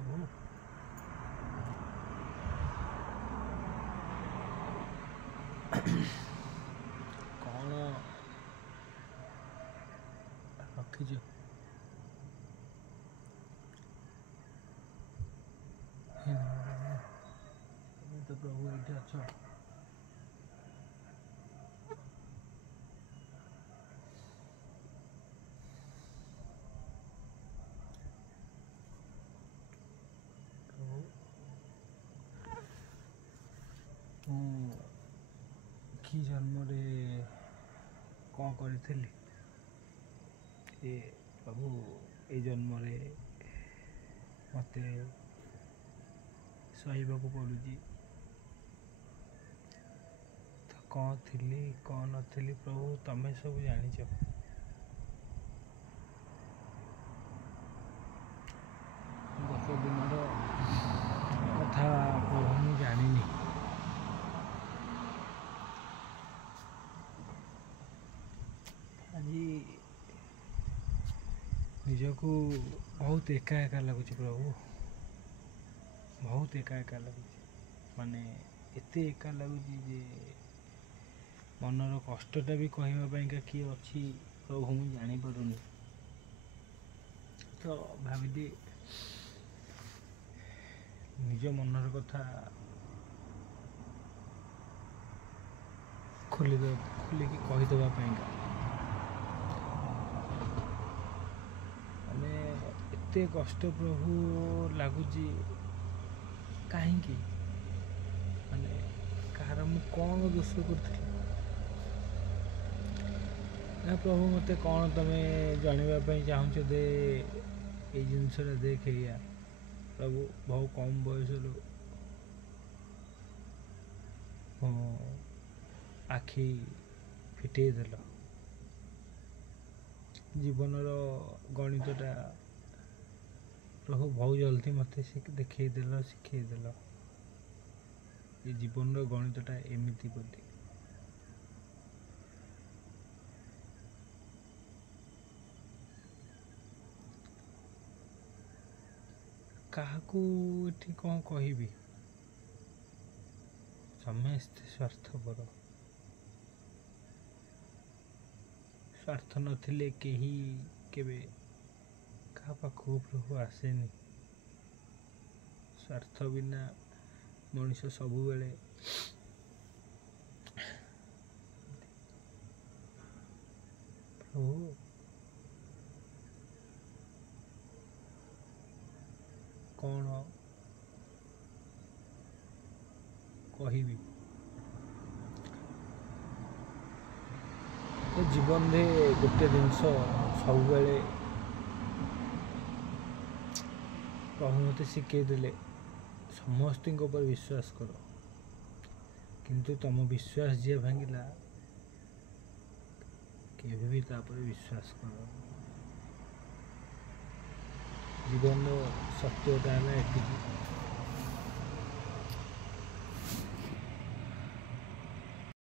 प्रभु कौन रखिज तो प्रभु ये अच्छा कि जन्म कौन करी ए प्रभु ये जन्म मत सहवाक पड़ू तो कौन थी कौन नी प्रभु तमें सब जाच गत दिन कथा प्रभु मुझे जानी निजक बहुत एका एका लगुच प्रभु बहुत एका एका लगुच माने एते एका लगुच जे मनर कष्टटा भी कहवाई किए अच्छी प्रभु मुझे जानीपारूनी तो भाविली निज मनर कथा खोलिकी कहीदेवाई माने एते कष्ट प्रभु लगुच कहीं माने कहार मु कौन दोष कर प्रभु मत कौन तमें जानवाई चाहूच दे ये जिनसा देख प्रभु बहु कम बयस आखि फिटेदेल जीवनर गणितटा प्रभु बहुत जल्दी मत देखदेल शिखेदेल ये जीवन गणितटा एमती बोली काहाकू एठी कौन कहबी समस्ते स्वार्थपर स्वार्थ नथिले केही केबे का पाखु प्रभु आसेनी स्वार्थ बिना मनुष्य सबु बेले प्रभु कौन कहबी तो जीवन में गोटे जिनस सब बेले प्रभु मत शिखेदेले समस्त पर विश्वास कर किंतु तुम विश्वास जी भांगिला केवे भी तापर विश्वास कर जीवन सत्यता है